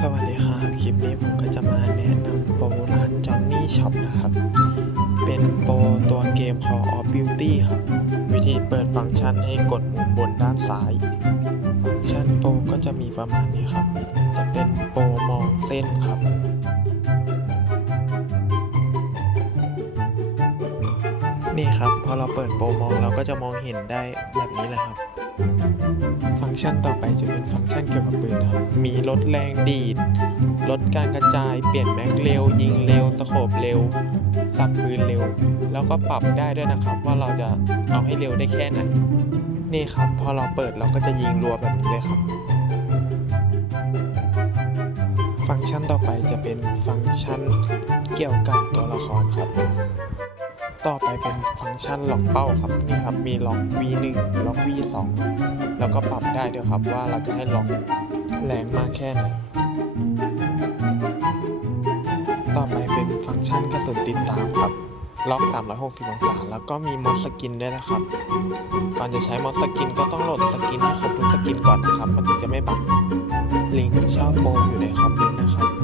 สวัสดีครับ คลิปนี้ผมก็จะมาแนะนำโปรร้านจอนนี่ช็อปนะครับ เป็นโปรตัวเกม Call of Beauty ครับ วิธีเปิดฟังก์ชันให้กดมุมบนด้านซ้าย ฟังก์ชันโปรก็จะมีประมาณนี้ครับ จะเป็นโปรมองเส้นครับ นี่ครับ พอเราเปิดโปรมองเราก็จะมองเห็นได้แบบนี้เลยครับ ก์ชันต่อไปจะเป็นฟังก์ชันเกี่ยวกับปืนครับ มีลดแรงดีด ลดการกระจาย เปลี่ยนแม็กเร็ว ยิงเร็ว สโคบเร็ว สับปืนเร็ว แล้วก็ปรับได้ด้วยนะครับว่าเราจะเอาให้เร็วได้แค่ไหน นี่ครับพอเราเปิดเราก็จะยิงรัวแบบนี้เลยครับ ฟังก์ชันต่อไปจะเป็นฟังก์ชันเกี่ยวกับตัวละครครับ ต่อไปเป็นฟังก์ชันล็อกเป้าครับนี่ครับมีล็อก V1 ล็อก V2 แล้วก็ปรับได้ด้วยครับว่าเราจะให้ล็อกแรงมากแค่ไหนต่อไปเป็นฟังก์ชันกระสุนติดตามครับ ล็อก 360 องศา แล้วก็มีมอดสกินด้วยนะครับ ก่อนจะใช้มอดสกินก็ต้องโหลดสกินให้ครบทุกสกินก่อนนะครับ มันถึงจะไม่บังลิงก์ชอบโปรอยู่ในคอมเมนต์นะครับ